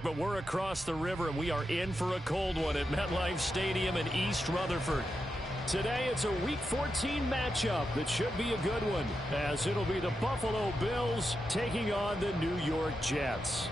back, but we're across the river, and we are in for a cold one at MetLife Stadium in East Rutherford. Today, it's a Week 14 matchup that should be a good one, as it'll be the Buffalo Bills taking on the New York Jets.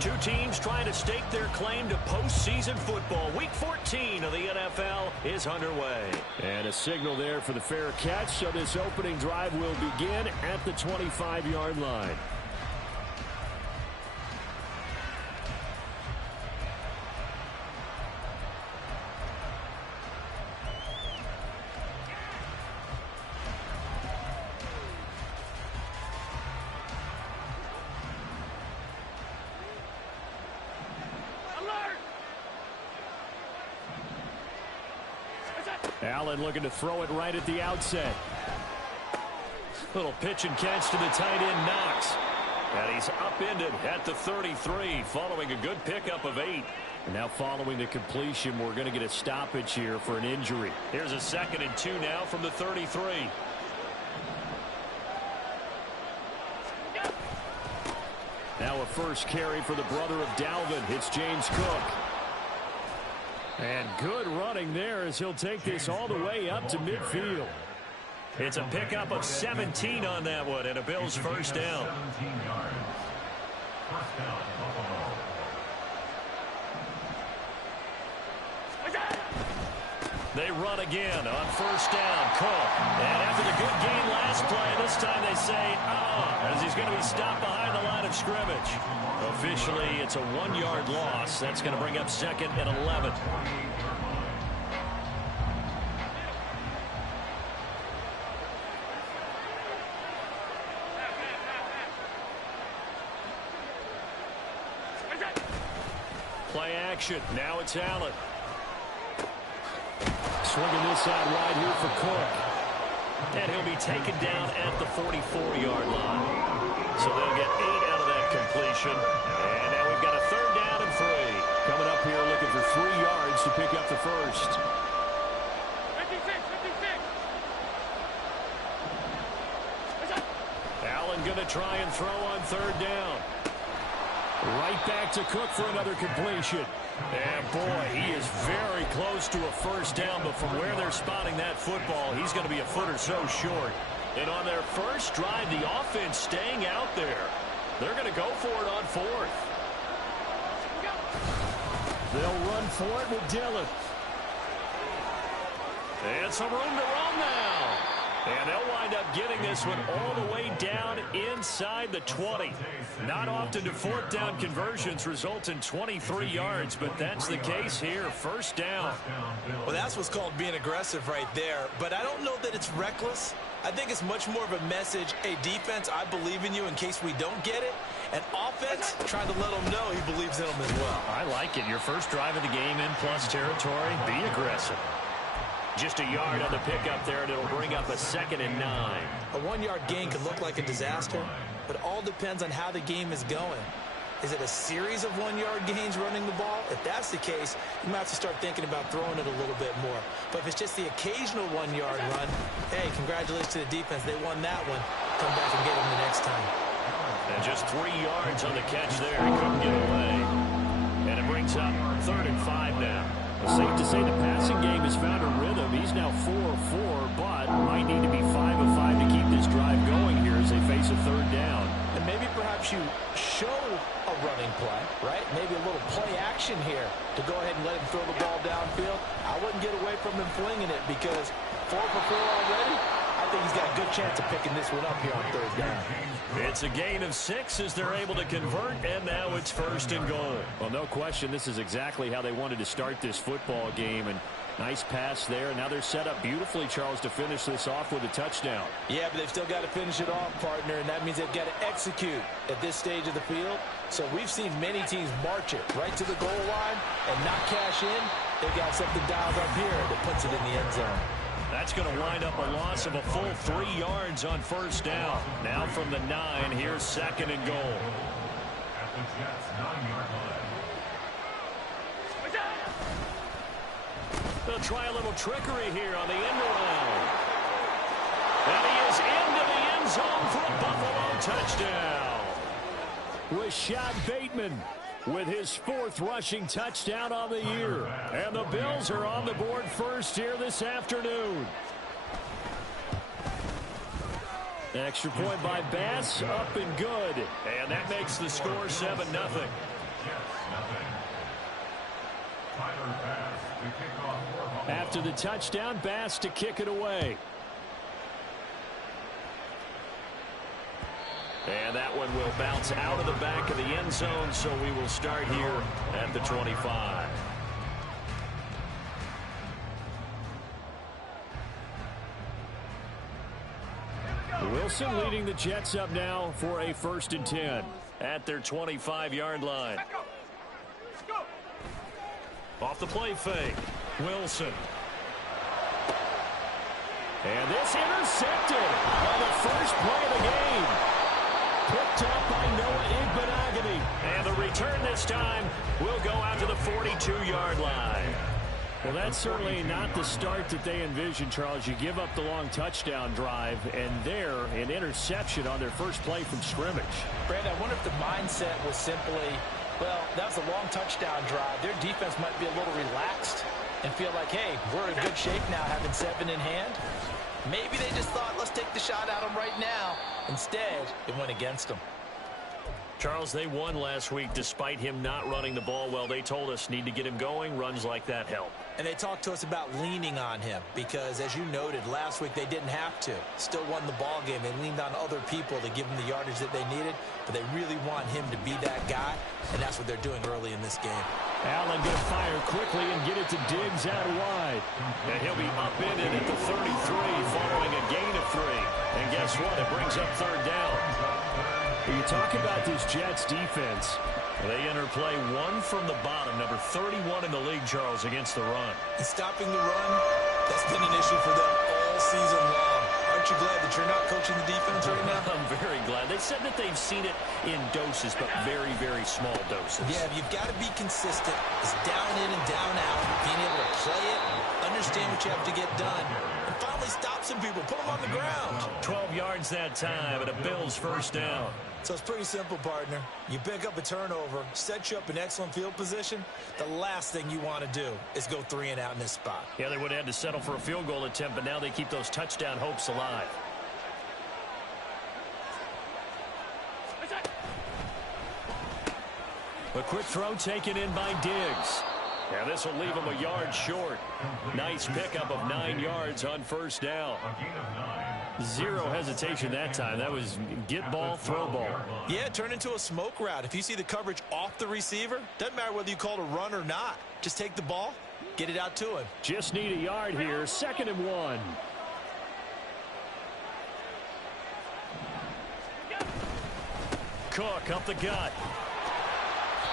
Two teams trying to stake their claim to postseason football. Week 14 of the NFL is underway. And a signal there for the fair catch, so this opening drive will begin at the 25-yard line. Allen looking to throw it right at the outset. Little pitch and catch to the tight end, Knox. And he's upended at the 33 following a good pickup of 8. And now following the completion, we're going to get a stoppage here for an injury. Here's a 2nd and 2 now from the 33. Now a first carry for the brother of Dalvin. It's James Cook. And good running there as he'll take this all the way up to midfield. It's a pickup of 17 on that one and a Bills first down. They run again on first down. Cook. And after the good game last play, this time they say, as he's going to be stopped behind the line of scrimmage. Officially, it's a 1-yard loss. That's going to bring up 2nd and 11. Play action. Now it's Allen. Swinging this out wide here for Cook. And he'll be taken down at the 44-yard line. So they'll get 8 out of that completion. And now we've got a 3rd down and 3. Coming up here looking for 3 yards to pick up the first. 56. Allen going to try and throw on 3rd down. Right back to Cook for another completion. And boy, he is very close to a first down, but from where they're spotting that football, he's going to be a foot or so short. And on their first drive, the offense staying out there. They're going to go for it on 4th. They'll run for it with Dillon. And some room to run now. And they'll wind up getting this one all the way down inside the 20. Not often do 4th down conversions result in 23 yards, but that's the case here. First down. Well, that's what's called being aggressive right there. But I don't know that it's reckless. I think it's much more of a message. Hey, defense, I believe in you in case we don't get it. And offense, trying to let them know he believes in them as well. I like it. Your first drive of the game in plus territory. Be aggressive. Just a yard on the pickup there, and it'll bring up a 2nd and 9. A 1-yard gain could look like a disaster, but it all depends on how the game is going. Is it a series of 1-yard gains running the ball? If that's the case, you might have to start thinking about throwing it a little bit more. But if it's just the occasional 1-yard run, hey, congratulations to the defense. They won that one. Come back and get them the next time. And just 3 yards on the catch there. He couldn't get away. And it brings up 3rd and 5 now. Well, safe to say the passing game has found a rhythm. He's now 4 of 4, but might need to be 5 of 5 to keep this drive going here as they face a 3rd down. And maybe perhaps you show a running play, right? Maybe a little play action here to go ahead and let him throw the ball downfield. I wouldn't get away from him flinging it because 4 for 4 already. I think he's got a good chance of picking this one up here on 3rd down. It's a gain of 6 as they're able to convert, and now it's 1st and goal. Well, no question, this is exactly how they wanted to start this football game, and nice pass there. Now they're set up beautifully, Charles, to finish this off with a touchdown. Yeah, but they've still got to finish it off, partner, and that means they've got to execute at this stage of the field. So we've seen many teams march it right to the goal line and not cash in. They've got something dialed up here that puts it in the end zone. That's going to wind up a loss of a full 3 yards on first down. Now from the 9, here's second and goal. At the Jets' 9-yard line. They'll try a little trickery here on the end around. And he is into the end zone for a Buffalo touchdown. Rashad Bateman with his 4th rushing touchdown on the year. And the Bills are on the board first here this afternoon. Extra point by Bass, up and good. And that makes the score 7-0. After the touchdown, Bass to kick it away. And that one will bounce out of the back of the end zone, so we will start here at the 25. Wilson leading the Jets up now for a 1st and 10 at their 25-yard line. Off the play fake, Wilson. And this intercepted on the first play of the game. Picked up by Noah Igbenogany. And the return this time will go out to the 42-yard line. Well, that's certainly not the start that they envisioned, Charles. You give up the long touchdown drive, and there, an interception on their first play from scrimmage. Brandon, I wonder if the mindset was simply, well, that was a long touchdown drive. Their defense might be a little relaxed and feel like, hey, we're in good shape now having 7 in hand. Maybe they just thought, let's take the shot at them right now. Instead, it went against them. Charles, they won last week despite him not running the ball well. They told us need to get him going. Runs like that help. And they talked to us about leaning on him because, as you noted, last week they didn't have to. Still won the ball game. They leaned on other people to give them the yardage that they needed, but they really want him to be that guy, and that's what they're doing early in this game. Allen going to fire quickly and get it to Diggs out wide. And he'll be upended at the 33 following a gain of 3. And guess what? It brings up 3rd down. When you talk about this Jets defense, they enter play 1 from the bottom, number 31 in the league, Charles, against the run. And stopping the run, that's been an issue for them all season long. Aren't you glad that you're not coaching the defense right now? I'm very glad. They said that they've seen it in doses, but very, very small doses. Yeah, you've got to be consistent. It's down in and down out, being able to play it, understand what you have to get done, and finally stop some people, put them on the ground. 12 yards that time, and a Bills 1st down. So it's pretty simple, partner. You pick up a turnover, set you up in excellent field position. The last thing you want to do is go 3 and out in this spot. Yeah, they would have had to settle for a field goal attempt, but now they keep those touchdown hopes alive. A quick throw taken in by Diggs. Yeah, this will leave him a yard short. Nice pickup of 9 yards on 1st down. Zero hesitation that time. That was get ball, throw ball. Yeah, turn into a smoke route. If you see the coverage off the receiver, doesn't matter whether you call it a run or not. Just take the ball, get it out to him. Just need a yard here. 2nd and 1. Cook up the gut.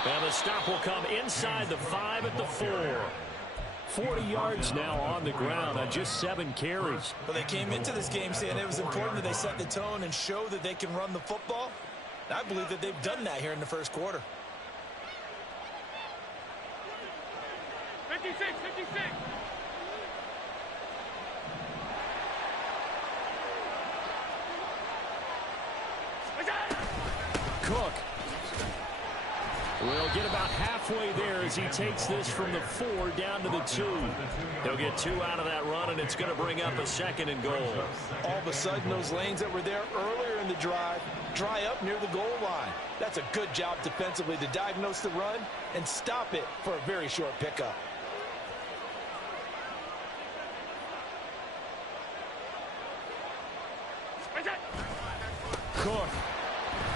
And the stop will come inside the 5 at the 4. 40 yards now on the ground on just 7 carries. Well, they came into this game saying it was important that they set the tone and show that they can run the football. I believe that they've done that here in the 1st quarter. 56, 56. Cook will get about halfway there as he takes this from the 4 down to the 2. He'll get 2 out of that run, and it's going to bring up a 2nd and goal. All of a sudden, those lanes that were there earlier in the drive dry up near the goal line. That's a good job defensively to diagnose the run and stop it for a very short pickup. Cook.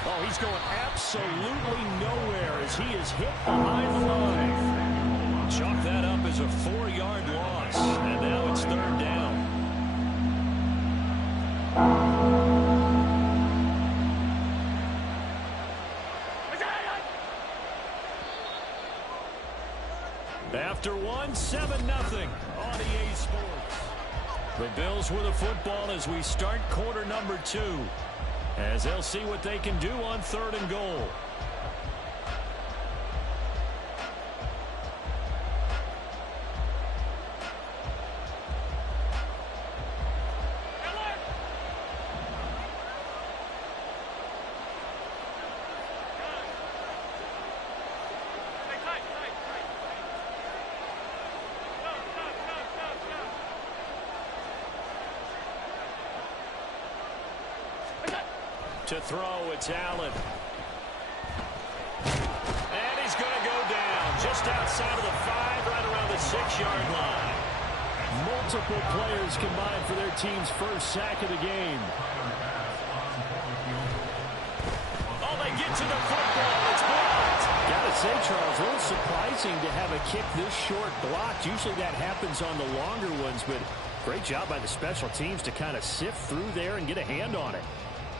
Oh, he's going absolutely nowhere as he is hit behind the line. Chalk that up as a 4-yard loss, and now it's 3rd down. After 1, 7-0 on EA Sports. The Bills with the football as we start quarter number 2, as they'll see what they can do on 3rd and goal. To throw, it's Allen. And he's going to go down just outside of the 5, right around the 6-yard line. Multiple players combined for their team's first sack of the game. Oh, they get to the football. It's blocked. Gotta say, Charles, a little surprising to have a kick this short blocked. Usually that happens on the longer ones, but great job by the special teams to kind of sift through there and get a hand on it.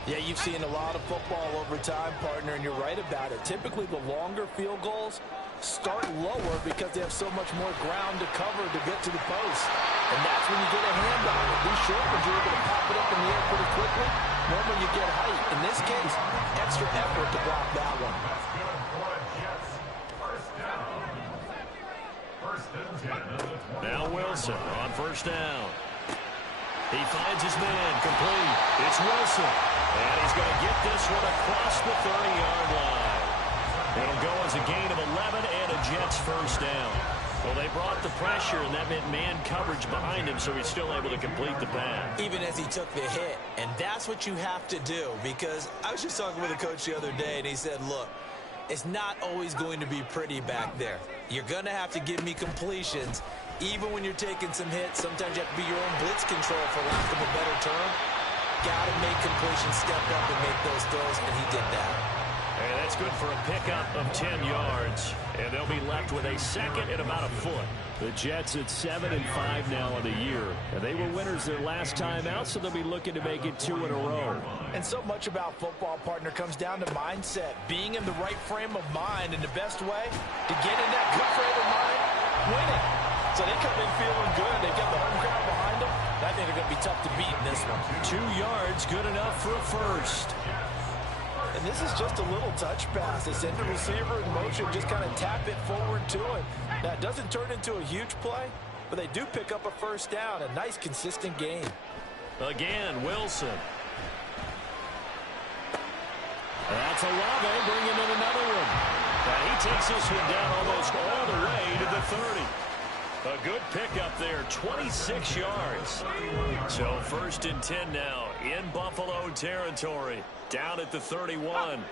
Yeah, you've seen a lot of football over time, partner, and you're right about it. Typically, the longer field goals start lower because they have so much more ground to cover to get to the post. And that's when you get a hand on it. These short ones, you're able to pop it up in the air pretty quickly. Normally, you get height. In this case, extra effort to block that one. Now Wilson on 1st down. He finds his man, complete. It's Wilson. And he's going to get this one across the 30-yard line. It'll go as a gain of 11 and a Jets 1st down. Well, they brought the pressure, and that meant man coverage behind him, so he's still able to complete the pass. Even as he took the hit. And that's what you have to do, because I was just talking with a coach the other day, and he said, look, it's not always going to be pretty back there. You're going to have to give me completions. Even when you're taking some hits, sometimes you have to be your own blitz control, for lack of a better term. Got to make completions, step up and make those throws, and he did that. And that's good for a pickup of 10 yards. And they'll be left with a second and about a foot. The Jets at 7-5 now in the year. And they were winners their last time out, so they'll be looking to make it 2 in a row. And so much about football, partner, comes down to mindset. Being in the right frame of mind, and the best way to get in that good frame of mind, winning. So they come in feeling good. They've got the home crowd behind them. I think they're going to be tough to beat in this one. 2 yards, good enough for a first. And this is just a little touch pass. They send the receiver in motion, just kind of tap it forward to him. That doesn't turn into a huge play, but they do pick up a 1st down. A nice, consistent game. Again, Wilson. That's Olave bringing in another one. And he takes this one down almost all the way to the 30. A good pickup there, 26 yards. So 1st and 10 now in Buffalo territory, down at the 31.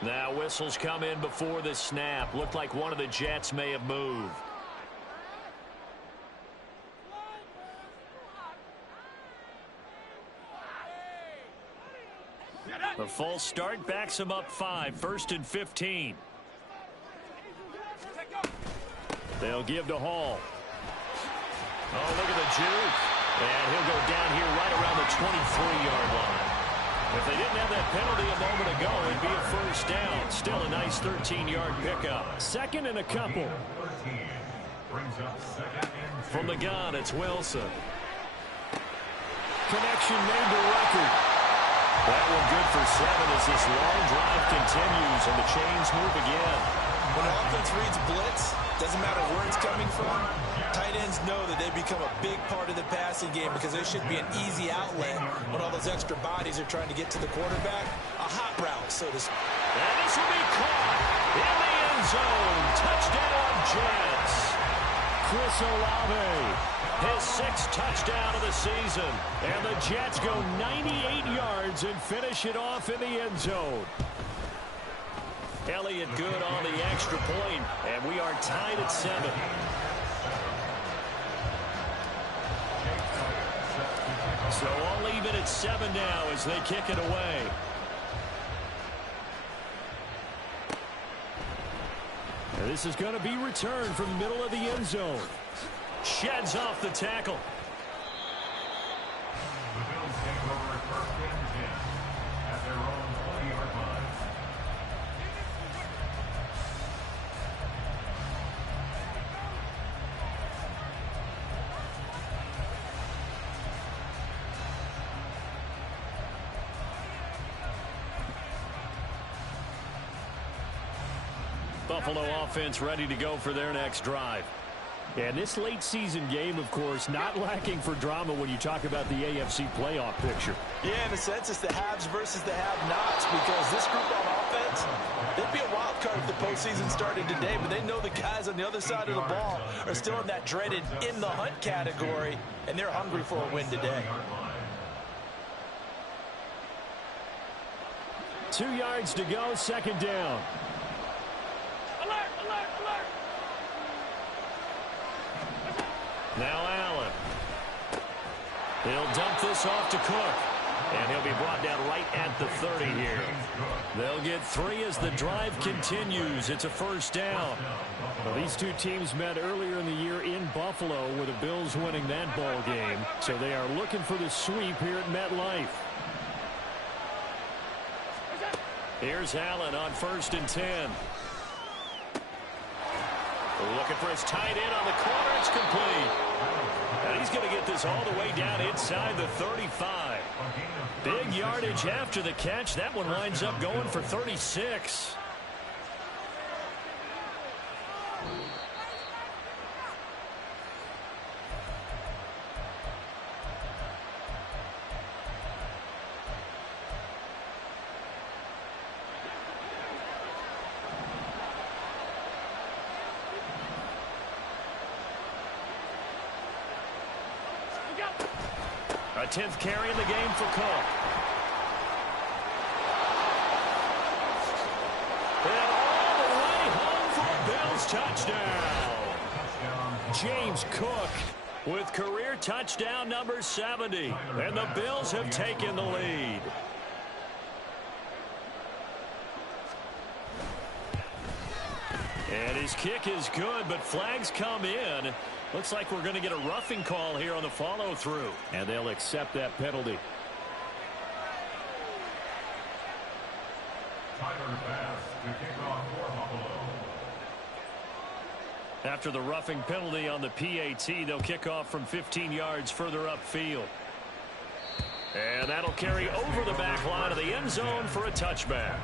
Now whistles come in before the snap. Looked like one of the Jets may have moved. The false start backs him up 5, 1st and 15. They'll give to Hall. Oh, look at the juke. And he'll go down here right around the 23-yard line. If they didn't have that penalty a moment ago, it'd be a 1st down. Still a nice 13-yard pickup. 2nd and a couple. From the gun, it's Wilson. Connection made to record. That one good for 7 as this long drive continues and the chains move again. When an offense reads blitz, doesn't matter where it's coming from, tight ends know that they become a big part of the passing game because there should be an easy outlet when all those extra bodies are trying to get to the quarterback. A hot route, so to speak. And this will be caught in the end zone. Touchdown, Jets. Chris Olave. His 6th touchdown of the season. And the Jets go 98 yards and finish it off in the end zone. Elliott good on the extra point, and we are tied at 7. So all even at 7 now as they kick it away. And this is going to be returned from the middle of the end zone. Sheds off the tackle. The Bills take over 1st and 10 at their own 20-yard line. Buffalo offense ready to go for their next drive. And this late season game, of course, not lacking for drama when you talk about the AFC playoff picture. Yeah, in a sense, it's the haves versus the have-nots, because this group on offense, they'd be a wild card if the postseason started today, but they know the guys on the other side of the ball are still in that dreaded in the hunt category, and they're hungry for a win today. 2 yards to go, second down. Alert, alert, alert. Now Allen. He'll dump this off to Cook. And he'll be brought down right at the 30 here. They'll get 3 as the drive continues. It's a first down. Well, these two teams met earlier in the year in Buffalo, with the Bills winning that ball game. So they are looking for the sweep here at MetLife. Here's Allen on 1st and 10. Looking for his tight end on the corner. It's complete. And he's going to get this all the way down inside the 35. Big yardage after the catch. That one winds up going for 36. A 10th carry in the game for Cook. And all the way home for a Bills touchdown. James Cook with career touchdown number 70. And the Bills have taken the lead. And his kick is good, but flags come in. Looks like we're going to get a roughing call here on the follow-through. And they'll accept that penalty. After the roughing penalty on the PAT, they'll kick off from 15 yards further upfield. And that'll carry over the back line of the end zone for a touchback.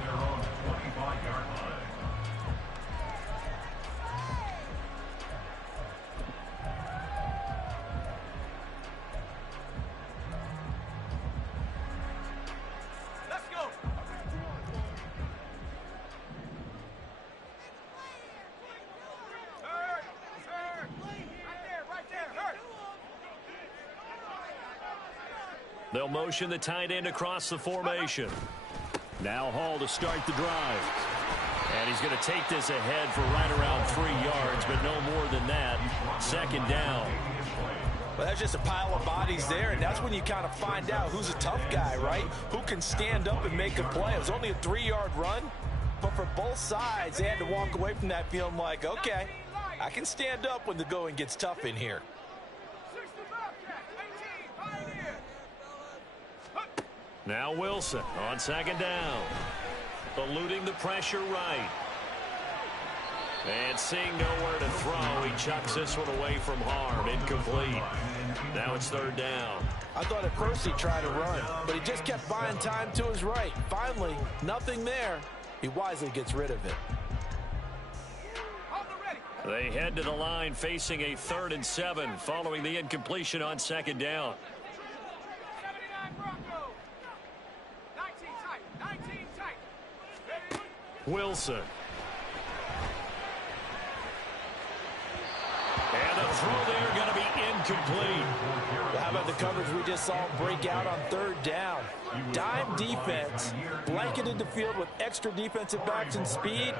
They'll motion the tight end across the formation. Now Hall to start the drive. And he's going to take this ahead for right around 3 yards, but no more than that. Second down. Well, that's just a pile of bodies there, and that's when you kind of find out who's a tough guy, right? Who can stand up and make a play. It was only a 3-yard run, but for both sides, they had to walk away from that feeling like, okay, I can stand up when the going gets tough in here. Now Wilson on second down. Eluding the pressure right. And seeing nowhere to throw, he chucks this one away from harm. Incomplete. Now it's third down. I thought at first he'd try to run, but he just kept buying time to his right. Finally, nothing there. He wisely gets rid of it. They head to the line facing a 3rd and 7 following the incompletion on second down. Wilson. And the throw there going to be incomplete. Well, how about the coverage we just saw break out on 3rd down? Dime defense, blanketed the field with extra defensive backs and speed,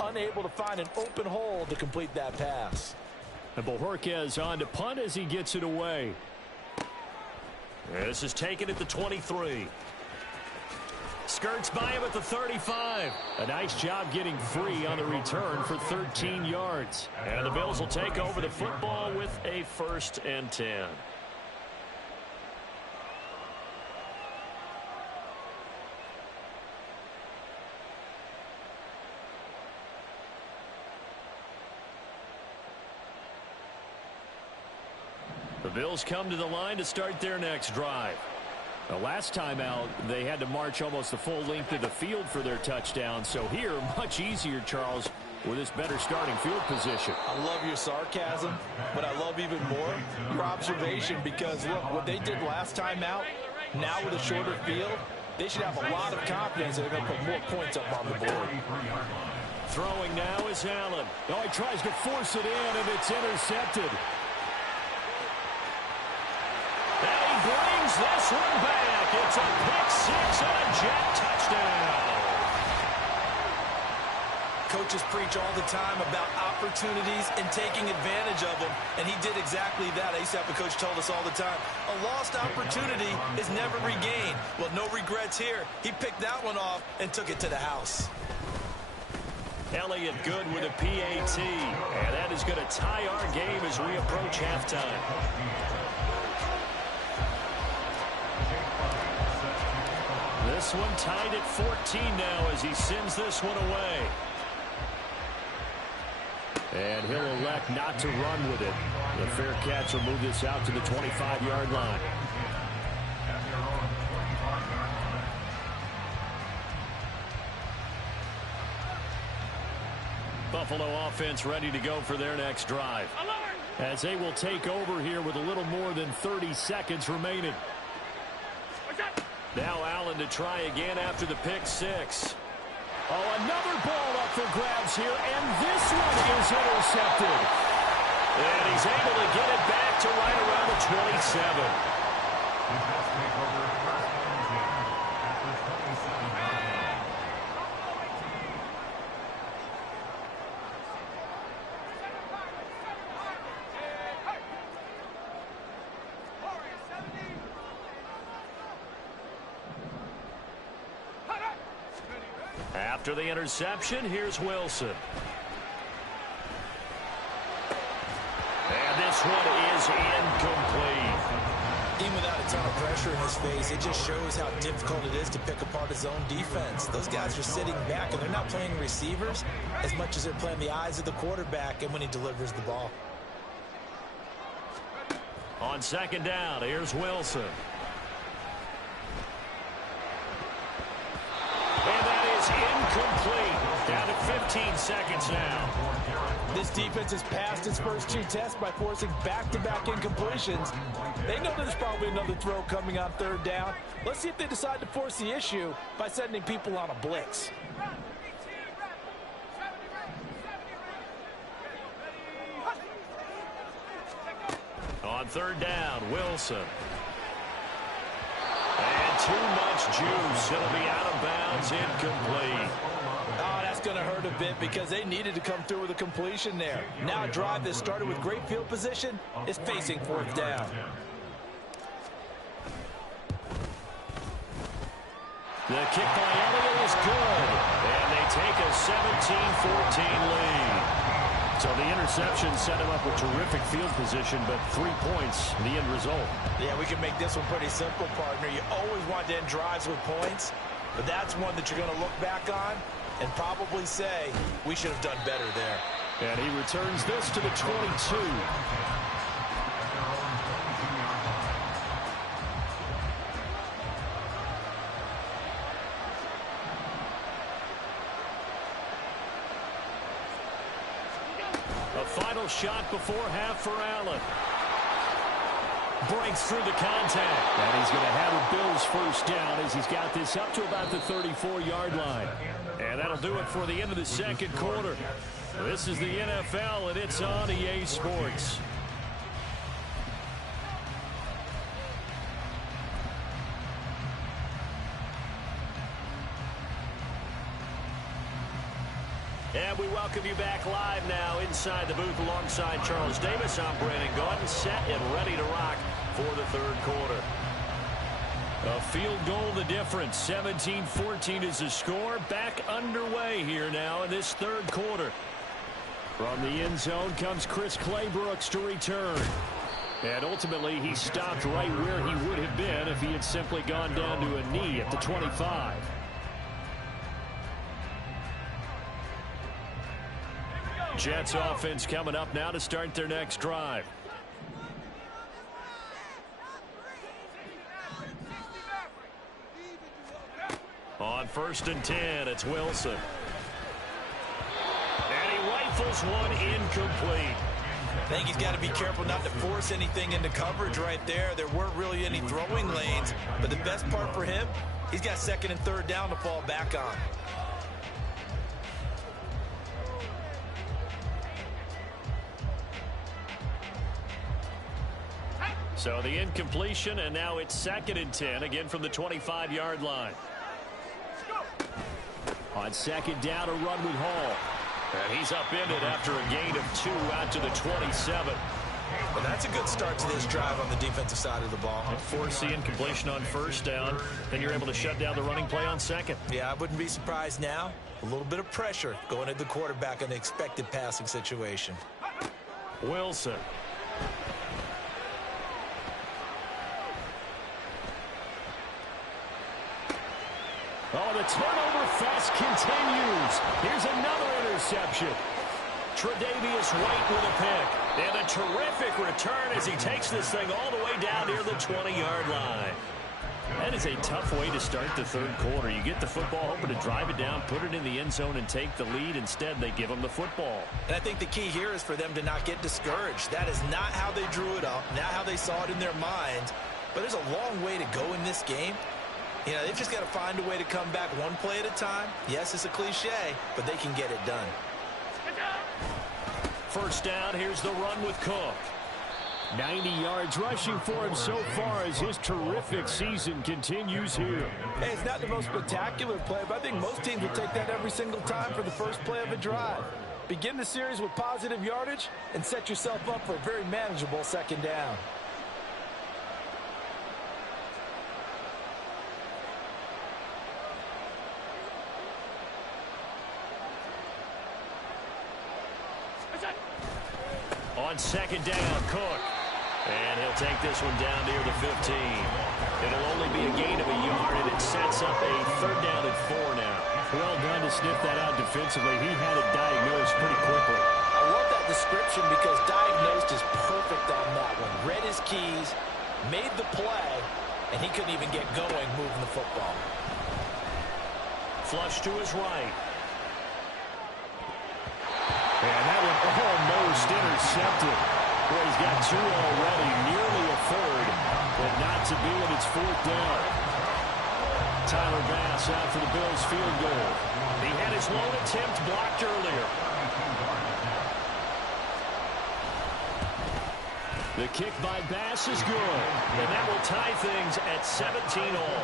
unable to find an open hole to complete that pass. And Bojorquez on to punt as he gets it away. This is taken at the 23. Skirts by him at the 35. A nice job getting free on the return for 13 yards. And the Bills will take over the football with a 1st and 10. The Bills come to the line to start their next drive. The last time out, they had to march almost the full length of the field for their touchdown. So here, much easier, Charles. with this better starting field position. I love your sarcasm, but I love even more your observation, because, look, what they did last time out, now with a shorter field, they should have a lot of confidence that they're going to put more points up on the board. Throwing now is Allen. Oh, he tries to force it in, and it's intercepted. And he brings this one back. It's a pick six and a jet touchdown. Coaches preach all the time about opportunities and taking advantage of them, and he did exactly that. I used to have a coach told us all the time, a lost opportunity is never regained. Well, no regrets here. He picked that one off and took it to the house. Elliott good with a PAT, and that is going to tie our game as we approach halftime. This one tied at 14 now as he sends this one away. And he'll elect not to run with it. The fair catch will move this out to the 25-yard line. Buffalo offense ready to go for their next drive, as they will take over here with a little more than 30 seconds remaining. Now Allen to try again after the pick six. Oh, another ball up for grabs here, and this one is intercepted. And he's able to get it back to right around the 27. After the interception, here's Wilson. And this one is incomplete. Even without a ton of pressure in his face, it just shows how difficult it is to pick apart his own defense. Those guys are sitting back, and they're not playing receivers as much as they're playing the eyes of the quarterback and when he delivers the ball. On second down, here's Wilson. And that is incomplete. Down to 15 seconds now. This defense has passed its first two tests by forcing back-to-back incompletions. They know there's probably another throw coming on third down. Let's see if they decide to force the issue by sending people on a blitz. On third down, Wilson. And too much juice. It'll be out of bounds, incomplete. Oh, that's going to hurt a bit because they needed to come through with a completion there. Now a drive that started with great field position is facing fourth down. The kick by Elliott is good. And they take a 17-14 lead. So the interception set him up with terrific field position, but 3 points, the end result. Yeah, we can make this one pretty simple, partner. You always want to end drives with points, but that's one that you're going to look back on and probably say, we should have done better there. And he returns this to the 22. A final shot before half for Allen. Breaks through the contact. And he's going to have a Bills first down as he's got this up to about the 34-yard line. And that'll do it for the end of the second quarter. This is the NFL, and it's on EA Sports. And we welcome you back live now inside the booth alongside Charles Davis. I'm Brandon Gaudin, set and ready to rock for the third quarter. A field goal the difference. 17-14 is the score. Back underway here now in this third quarter. From the end zone comes Chris Claybrooks to return. And ultimately he stopped right where he would have been if he had simply gone down to a knee at the 25. Jets offense coming up now to start their next drive. On 1st and 10, it's Wilson. And he Rifles one incomplete. I think he's got to be careful not to force anything into coverage right there. There weren't really any throwing lanes, but the best part for him, he's got second and third down to fall back on. So the incompletion, and now it's 2nd and 10, again from the 25-yard line. On 2nd down, a run with Hall. And he's upended after a gain of 2 out to the 27. Well, that's a good start to this drive on the defensive side of the ball. Force the incompletion on 1st down, then you're able to shut down the running play on 2nd. Yeah, I wouldn't be surprised now. A little bit of pressure going at the quarterback in the expected passing situation. Wilson. Oh, the turnover fest continues. Here's another interception. Tre'Davious White with a pick. And a terrific return as he takes this thing all the way down near the 20-yard line. That is a tough way to start the 3rd quarter. You get the football, hoping to drive it down, put it in the end zone, and take the lead. Instead, they give them the football. And I think the key here is for them to not get discouraged. That is not how they drew it up, not how they saw it in their minds. But there's a long way to go in this game. You know, they've just got to find a way to come back one play at a time. Yes, it's a cliche, but they can get it done. 1st down, here's the run with Cook. 90 yards rushing for him so far as his terrific season continues here. Hey, it's not the most spectacular play, but I think most teams will take that every single time for the first play of a drive. Begin the series with positive yardage and set yourself up for a very manageable 2nd down. On 2nd down, Cook. And he'll take this one down near the 15. It'll only be a gain of a yard, and it sets up a 3rd down and 4 now. Well done to sniff that out defensively. He had it diagnosed pretty quickly. I love that description because diagnosed is perfect on that one. Read his keys, made the play, and he couldn't even get going moving the football. Flush to his right. And that one almost intercepted. Well, he's got 2 already, nearly a 3rd, but not to be when it's 4th down. Tyler Bass out for the Bills field goal. He had his lone attempt blocked earlier. The kick by Bass is good. And that will tie things at 17 all.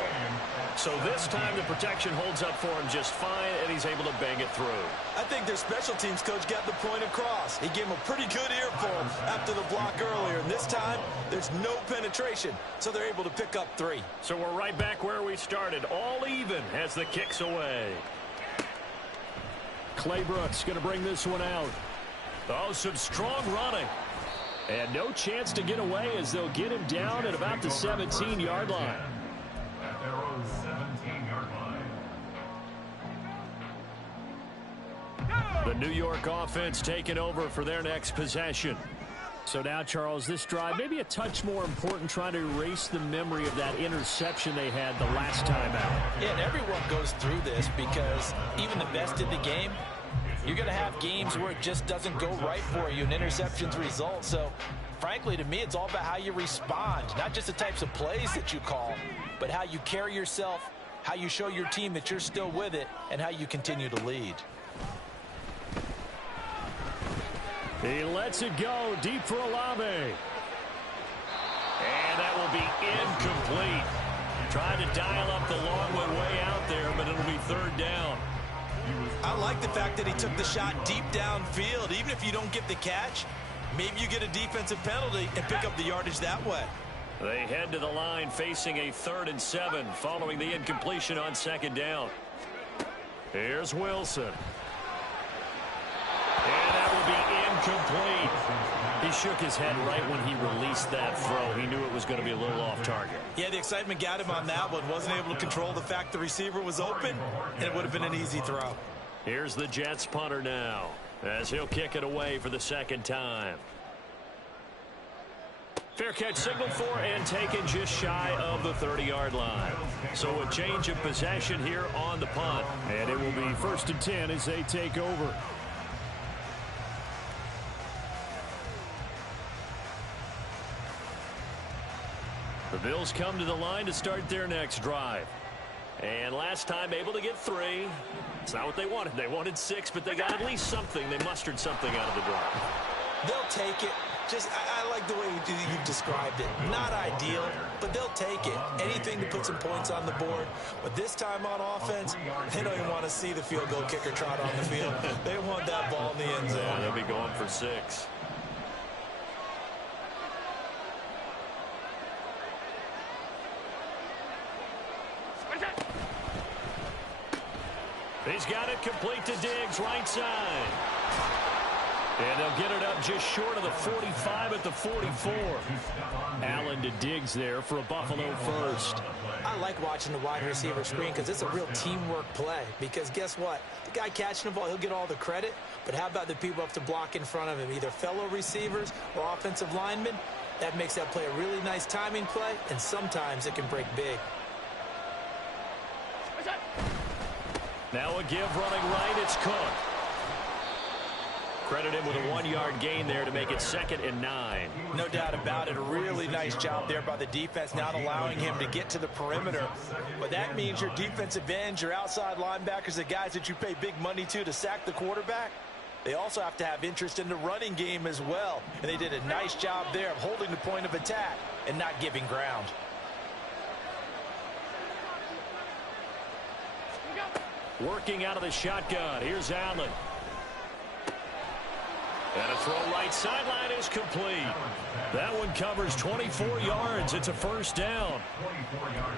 So this time the protection holds up for him just fine, and he's able to bang it through. I think their special teams coach got the point across. He gave him a pretty good earful after the block earlier. And this time, there's no penetration, so they're able to pick up 3. So we're right back where we started, all even as the kick's away. Claybrooks going to bring this one out. Oh, some strong running. And no chance to get away as they'll get him down at about the 17-yard line. At their own 17-yard line. The New York offense taking over for their next possession. So now, Charles, this drive maybe a touch more important, trying to erase the memory of that interception they had the last time out. Yeah, and everyone goes through this because even the best in the game, you're going to have games where it just doesn't go right for you and interceptions result. So, frankly, to me, it's all about how you respond, not just the types of plays that you call, but how you carry yourself, how you show your team that you're still with it, and how you continue to lead. He lets it go deep for Olave. And that will be incomplete. Trying to dial up the long one way out there, but it'll be 3rd down. I like the fact that he took the shot deep downfield. Even if you don't get the catch, maybe you get a defensive penalty and pick up the yardage that way. They head to the line facing a 3rd and 7 following the incompletion on 2nd down. Here's Wilson. And that will be incomplete. He shook his head right when he released that throw. He knew it was going to be a little off target. Yeah, the excitement got him on that one. Wasn't able to control the fact the receiver was open, and it would have been an easy throw. Here's the Jets punter now, as he'll kick it away for the 2nd time. Fair catch signaled for and taken just shy of the 30-yard line. So a change of possession here on the punt. And it will be 1st and 10 as they take over. The Bills come to the line to start their next drive. And last time able to get 3. It's not what they wanted. They wanted 6, but they got at least something. They mustered something out of the drive. They'll take it. I like the way you've described it. Not ideal, but they'll take it. Anything to put some points on the board. But this time on offense, they don't even want to see the field goal kicker trot on the field. They want that ball in the end zone. Yeah, they'll be going for 6. He's got it complete to Diggs, right side. And they'll get it up just short of the 45 at the 44. Allen to Diggs there for a Buffalo first. I like watching the wide receiver screen because it's a real teamwork play. Because guess what? The guy catching the ball, he'll get all the credit. But how about the people up to block in front of him, either fellow receivers or offensive linemen? That makes that play a really nice timing play, and sometimes it can break big. Now a give running right, it's Cook. Credit him with a 1-yard gain there to make it 2nd and 9. No doubt about it. A really nice job there by the defense, not allowing him to get to the perimeter. But that means your defensive ends, your outside linebackers, the guys that you pay big money to sack the quarterback, they also have to have interest in the running game as well. And they did a nice job there of holding the point of attack and not giving ground. Working out of the shotgun. Here's Allen. And a throw right sideline is complete. That one covers 24 yards. It's a first down.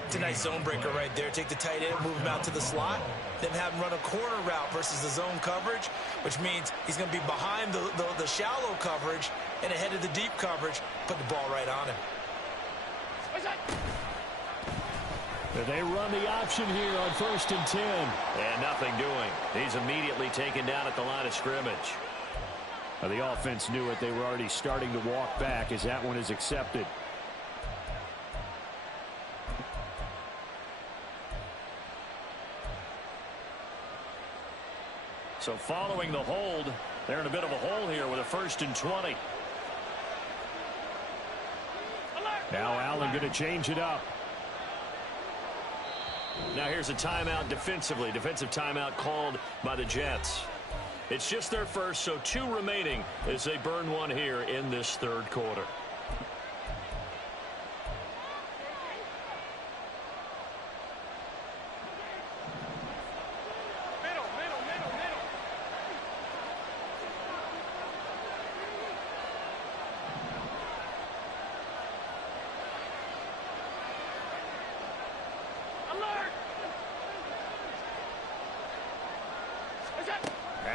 It's a nice zone breaker right there. Take the tight end, move him out to the slot, then have him run a corner route versus the zone coverage, which means he's going to be behind the shallow coverage and ahead of the deep coverage. Put the ball right on him. And they run the option here on 1st and 10. And nothing doing. He's immediately taken down at the line of scrimmage. The offense knew it. They were already starting to walk back as that one is accepted. So following the hold, they're in a bit of a hole here with a 1st and 20. Now Allen going to change it up. Now here's a timeout defensively. Defensive timeout called by the Jets. It's just their first, so 2 remaining as they burn one here in this 3rd quarter.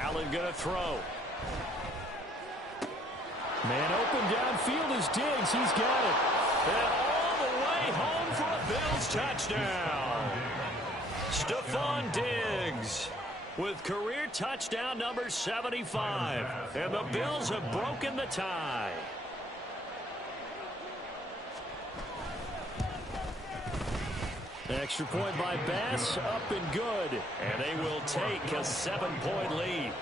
Allen going to throw. Man open downfield is Diggs. He's got it. And all the way home for a Bills touchdown. Stephon Diggs with career touchdown number 75. And the Bills have broken the tie. Extra point by Bass, up and good. And they will take a 7-point lead.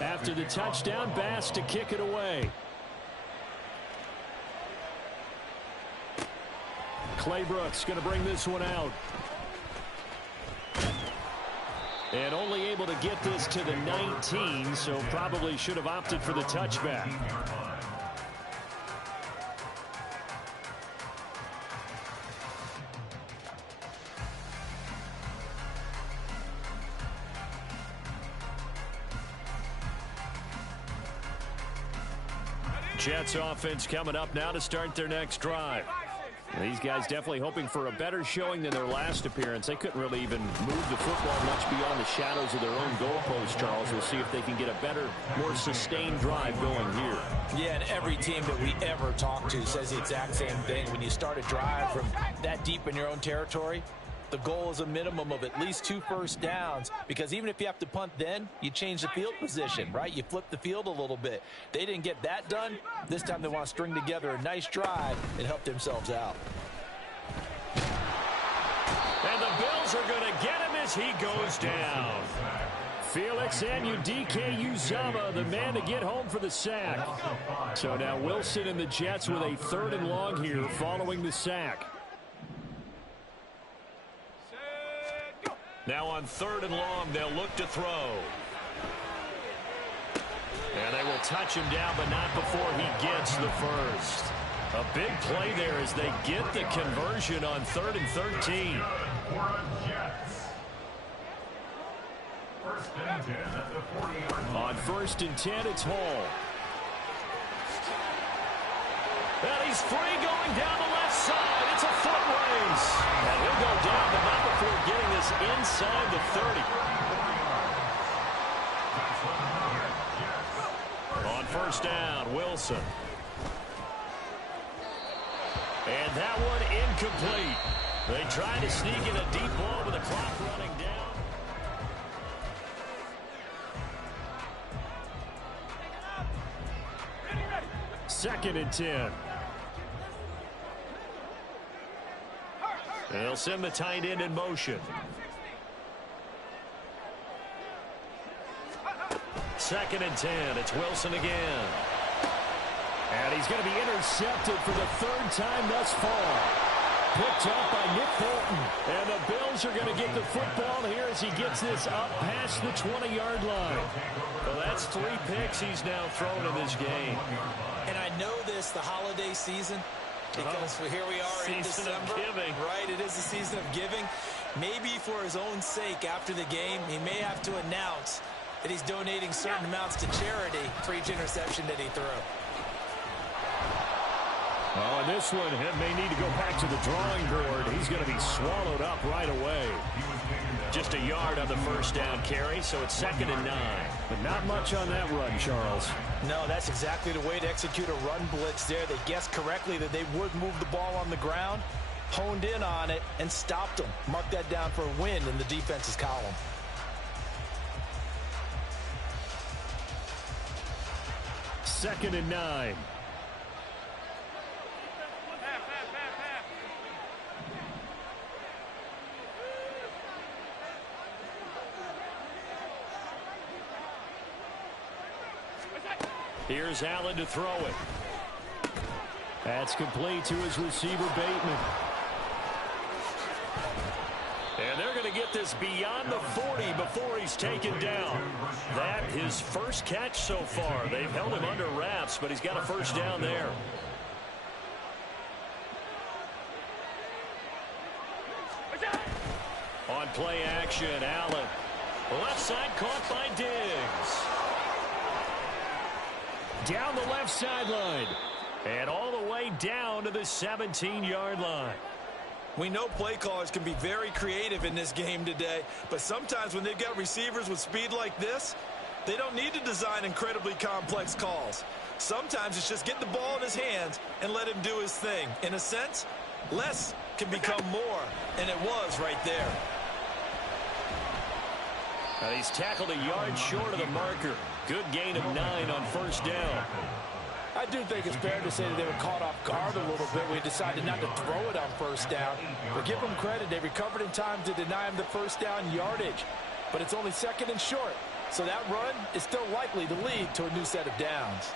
After the touchdown, Bass to kick it away. Clay Brooks going to bring this one out. And only able to get this to the 19, so probably should have opted for the touchback. Jets offense coming up now to start their next drive. These guys definitely hoping for a better showing than their last appearance. They couldn't really even move the football much beyond the shadows of their own goalpost, Charles. We'll see if they can get a better, more sustained drive going here. Yeah, and every team that we ever talk to says the exact same thing. When you start a drive from that deep in your own territory, the goal is a minimum of at least 2 first downs, because even if you have to punt then, you change the field position, right? You flip the field a little bit. They didn't get that done. This time they want to string together a nice drive and help themselves out. And the Bills are going to get him as he goes down. Felix Anudike-Uzomah, the man to get home for the sack. So now Wilson and the Jets with a 3rd and long here following the sack. Now on 3rd and long, they'll look to throw. And they will touch him down, but not before he gets the first. A big play there as they get the conversion on 3rd and 13. On 1st and 10, it's Hall. And he's free going down the left side. It's a foot race. And he'll go down, but not before getting this inside the 30. On 1st down, Wilson. And that one incomplete. They try to sneak in a deep ball with the clock running down. Second and 10. They'll send the tight end in motion. Second and 10. It's Wilson again. And he's going to be intercepted for the 3rd time thus far. Picked up by Nick Bolton. And the Bills are going to get the football here as he gets this up past the 20-yard line. Well, that's 3 picks he's now thrown in this game. And I know this, the holiday season, because here we are in December. Season of giving. Right, it is the season of giving. Maybe for his own sake after the game, he may have to announce that he's donating certain amounts to charity for each interception that he threw. Oh, and this one may need to go back to the drawing board. He's going to be swallowed up right away. Just a yard on the 1st down carry, so it's 2nd and 9. But not much on that run, Charles. No, that's exactly the way to execute a run blitz there. They guessed correctly that they would move the ball on the ground, honed in on it, and stopped them. Mark that down for a win in the defense's column. Second and 9. Here's Allen to throw it. That's complete to his receiver, Bateman. And they're going to get this beyond the 40 before he's taken down. That his first catch so far. They've held him under wraps, but he's got a 1st down there. On play action, Allen. Left side caught by Diggs. Down the left sideline. And all the way down to the 17-yard line. We know play callers can be very creative in this game today, but sometimes when they've got receivers with speed like this, they don't need to design incredibly complex calls. Sometimes it's just get the ball in his hands and let him do his thing. In a sense, less can become more, and it was right there. And he's tackled a yard short of the marker. Good gain of 9 on 1st down. I do think it's fair to say that they were caught off guard a little bit. We decided not to throw it on 1st down. But give them credit. They recovered in time to deny him the 1st down yardage. But it's only 2nd and short. So that run is still likely to lead to a new set of downs.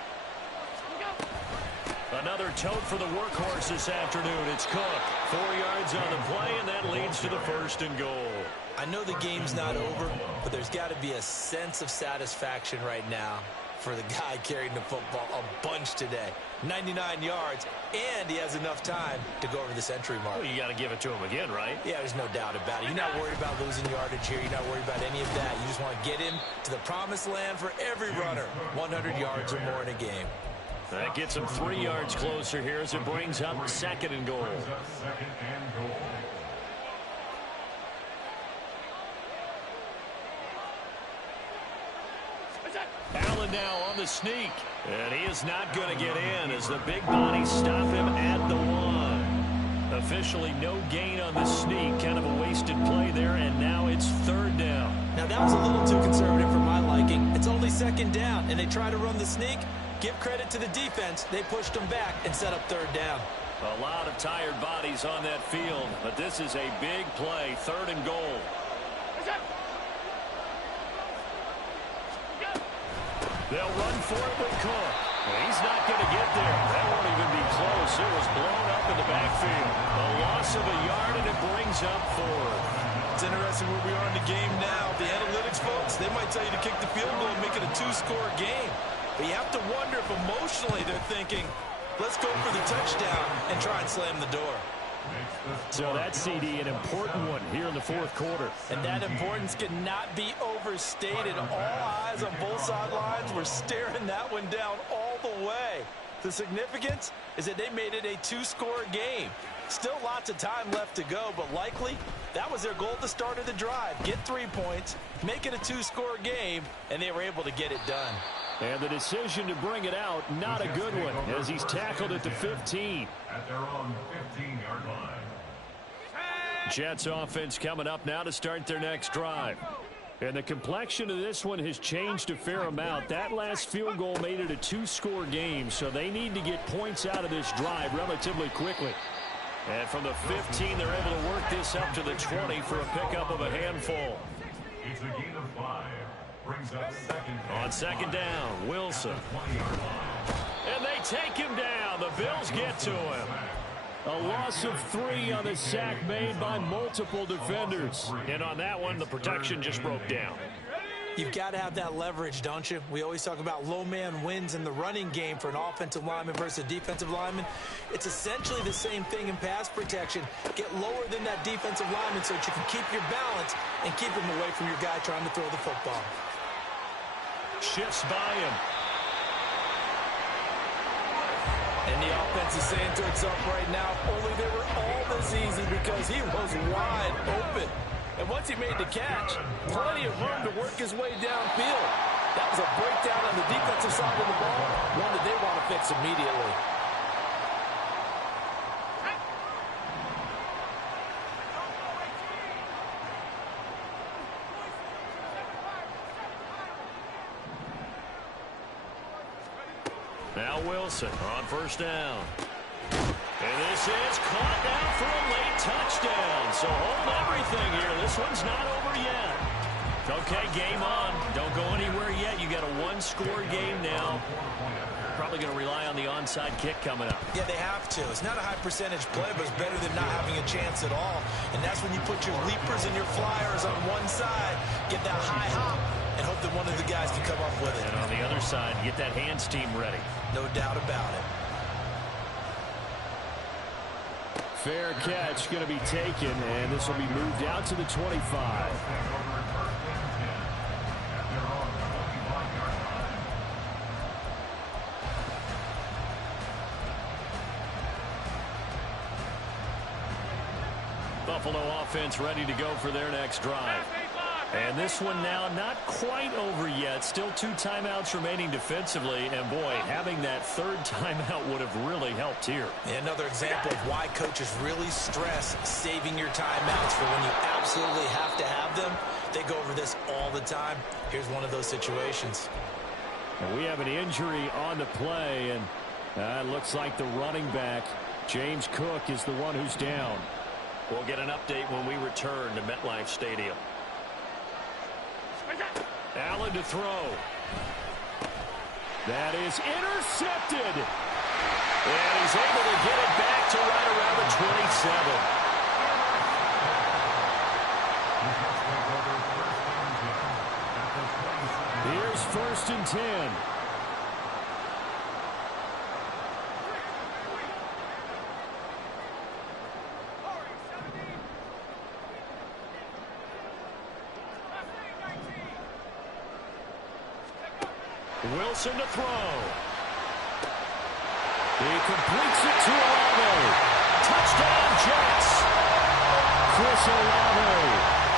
Another tote for the workhorse this afternoon. It's Cook. 4 yards on the play, and that leads to the 1st and goal. I know the game's not over, but there's got to be a sense of satisfaction right now for the guy carrying the football a bunch today. 99 yards, and he has enough time to go over the century mark. Well, you got to give it to him again, right? Yeah, there's no doubt about it. You're not worried about losing yardage here. You're not worried about any of that. You just want to get him to the promised land for every runner. 100 yards or more in a game. That gets him 3 yards closer here as it brings up 2nd and goal. Allen now on the sneak. And he is not going to get in as the big bodies stop him at the 1. Officially no gain on the sneak. Kind of a wasted play there, and now it's 3rd down. Now that was a little too conservative for my liking. It's only 2nd down, and they try to run the sneak. Give credit to the defense. They pushed them back and set up 3rd down. A lot of tired bodies on that field, but this is a big play. 3rd and goal. They'll run for it with Cook. He's not going to get there. That won't even be close. It was blown up in the backfield. A loss of a yard, and it brings up 4. It's interesting where we are in the game now. The analytics folks, they might tell you to kick the field goal and make it a 2-score game. But you have to wonder if emotionally they're thinking, let's go for the touchdown and try and slam the door. So that CD, an important one here in the fourth quarter. And that importance cannot be overstated. All eyes on both sidelines were staring that one down all the way. The significance is that they made it a 2-score game. Still lots of time left to go, but likely that was their goal at the start of the drive. Get 3 points, make it a 2-score game, and they were able to get it done. And the decision to bring it out, not a good one, as he's tackled at the 15. At their own 15-yard line. Jets offense coming up now to start their next drive. And the complexion of this one has changed a fair amount. That last field goal made it a 2-score game, so they need to get points out of this drive relatively quickly. And from the 15, they're able to work this up to the 20 for a pickup of a handful. It's a gain of 5. Brings up On second down, Wilson. And they take him down. The Bills get to him. A loss of 3 on the sack made by multiple defenders. And on that one, the protection just broke down. You've got to have that leverage, don't you? We always talk about low man wins in the running game for an offensive lineman versus a defensive lineman. It's essentially the same thing in pass protection. Get lower than that defensive lineman so that you can keep your balance and keep him away from your guy trying to throw the football. Shifts by him. And the offense is saying to itself right now, only they were all this easy because he was wide open. And once he made the catch, plenty of room to work his way downfield. That was a breakdown on the defensive side of the ball, one that they want to fix immediately. Now Wilson on first down. And this is caught now for a late touchdown. So hold everything here. This one's not over yet. Okay, game on. Don't go anywhere yet. You got a 1-score game now. Probably going to rely on the onside kick coming up. Yeah, they have to. It's not a high percentage play, but it's better than not having a chance at all. And that's when you put your leapers and your flyers on one side, get that high hop, and hope that one of the guys can come up with it. And on the other side, get that hands team ready. No doubt about it. Fair catch going to be taken, and this will be moved out to the 25. Buffalo offense ready to go for their next drive. And this one now not quite over yet. Still 2 timeouts remaining defensively. And, boy, having that third timeout would have really helped here. Another example of why coaches really stress saving your timeouts for when you absolutely have to have them. They go over this all the time. Here's one of those situations. And we have an injury on the play. And it looks like the running back, James Cook, is the one who's down. We'll get an update when we return to MetLife Stadium. Allen to throw. That is intercepted. And he's able to get it back to right around the 27. Here's 1st and 10. Wilson to throw. He completes it to Olave. Touchdown, Jets. Chris Olave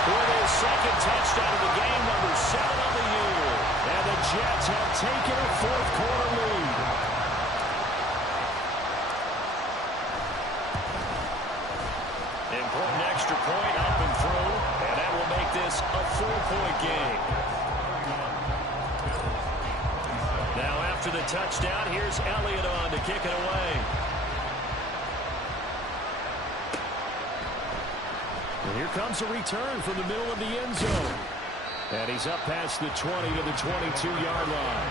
with his second touchdown of the game, number 7 on the year. And the Jets have taken a 4th quarter lead. Important extra point up and through, and that will make this a 4-point game. Now after the touchdown, here's Elliott on to kick it away. And here comes a return from the middle of the end zone. And he's up past the 20 to the 22-yard line.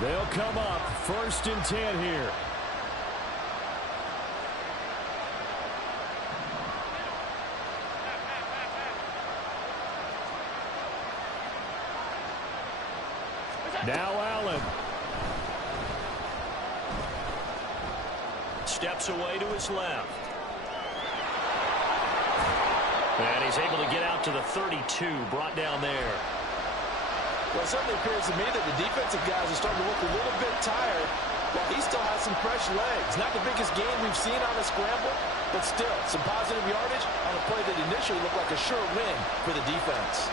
They'll come up 1st and 10 here. Now Allen. Steps away to his left. And he's able to get out to the 32, brought down there. Well, it certainly appears to me that the defensive guys are starting to look a little bit tired, while he still has some fresh legs. Not the biggest gain we've seen on a scramble, but still, some positive yardage on a play that initially looked like a sure win for the defense.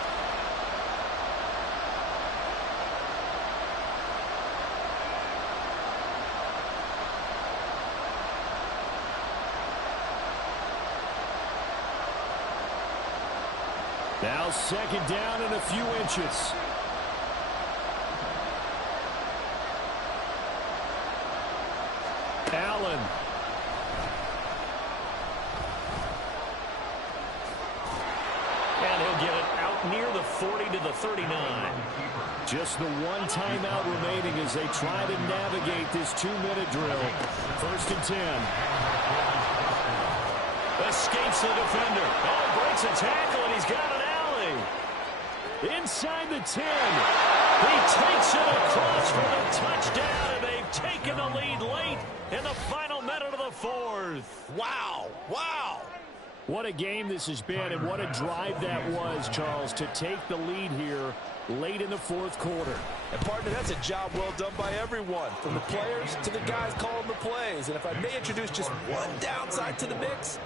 Now 2nd down and a few inches. Allen. And he'll get it out near the 40 to the 39. Just the one timeout remaining as they try to navigate this 2-minute drill. 1st and 10. Escapes the defender. Oh, breaks a tackle, and he's got an alley. Inside the 10. He takes it across for the touchdown, and they've taken the lead late in the final minute of the 4th. Wow. Wow. What a game this has been, and what a drive that was, Charles, to take the lead here late in the 4th quarter. And, partner, that's a job well done by everyone, from the players to the guys calling the plays. And if I may introduce just one downside to the mix,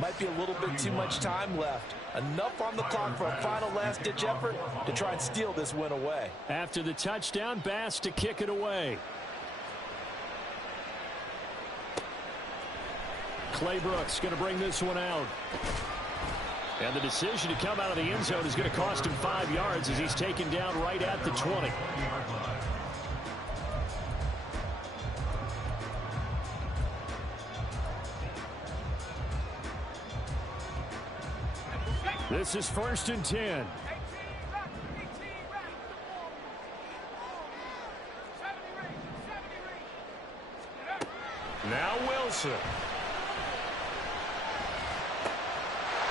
might be a little bit too much time left. Enough on the clock for a final last-ditch effort to try and steal this win away. After the touchdown, Bass to kick it away. Clay Brooks going to bring this one out. And the decision to come out of the end zone is going to cost him 5 yards as he's taken down right at the 20. This is 1st and 10. Now Wilson.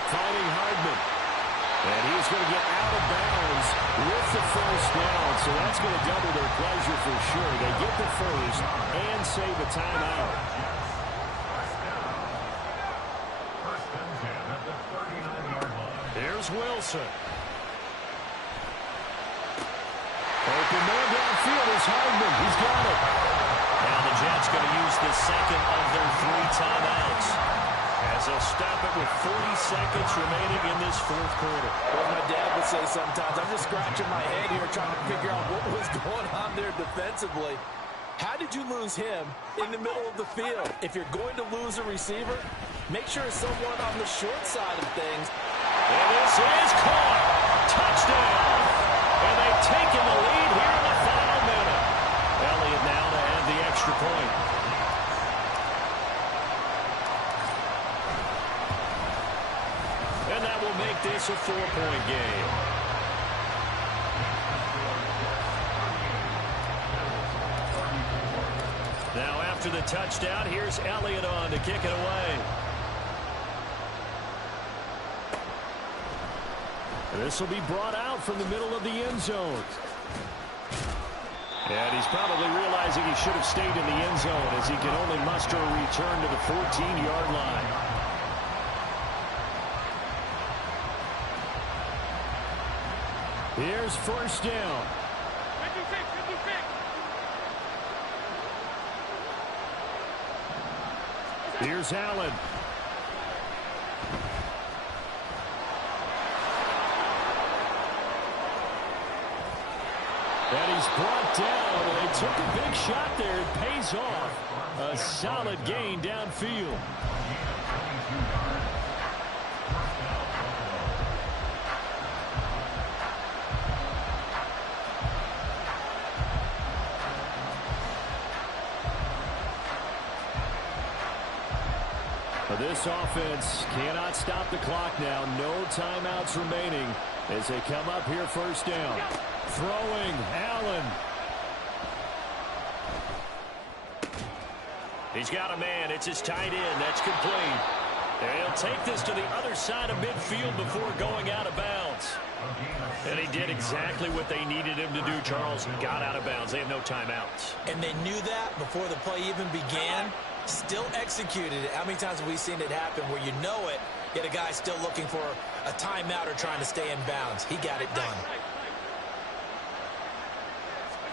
Finding Hardman. And he's going to get out of bounds with the 1st down. So that's going to double their pleasure for sure. They get the 1st and save a timeout. Here's Wilson. Open man downfield is Hardman. He's got it. Now the Jets going to use the 2nd of their 3 timeouts as they'll stop it with 40 seconds remaining in this 4th quarter. Well, my dad would say sometimes, I'm just scratching my head here trying to figure out what was going on there defensively. How did you lose him in the middle of the field? If you're going to lose a receiver, make sure it's someone on the short side of things. And this is caught. Touchdown. And they've taken the lead here in the final minute. Elliott now to add the extra point. And that will make this a 4-point game. Now after the touchdown, here's Elliott on to kick it away. This will be brought out from the middle of the end zone. And he's probably realizing he should have stayed in the end zone as he can only muster a return to the 14-yard line. Here's 1st down. 56. Here's Allen. And he's brought down. They took a big shot there. It pays off. A solid gain downfield. This offense cannot stop the clock now. No timeouts remaining as they come up here first down. Throwing, Allen. He's got a man. It's his tight end. That's complete. And he'll take this to the other side of midfield before going out of bounds. And he did exactly what they needed him to do, Charles. He got out of bounds. They have no timeouts. And they knew that before the play even began. Still executed it. How many times have we seen it happen where you know it, yet a guy still looking for a timeout or trying to stay in bounds? He got it done.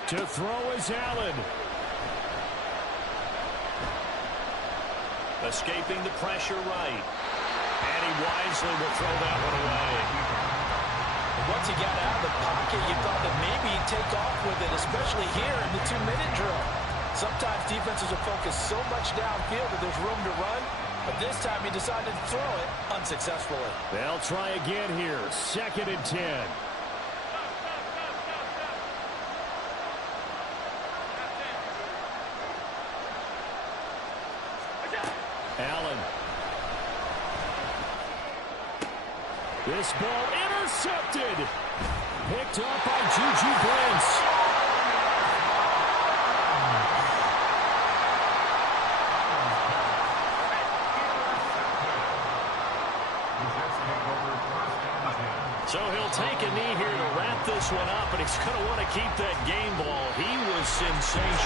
To throw is Allen. Escaping the pressure right. And he wisely will throw that one away. Once he got out of the pocket, you thought that maybe he'd take off with it, especially here in the 2-minute drill. Sometimes defenses will focus so much downfield that there's room to run, but this time he decided to throw it unsuccessfully. They'll try again here. 2nd and 10. Allen. This ball intercepted. Picked up by Juju Brents. So he'll take a knee here to wrap this one up, and he's going to want to keep that game ball. He was sensational.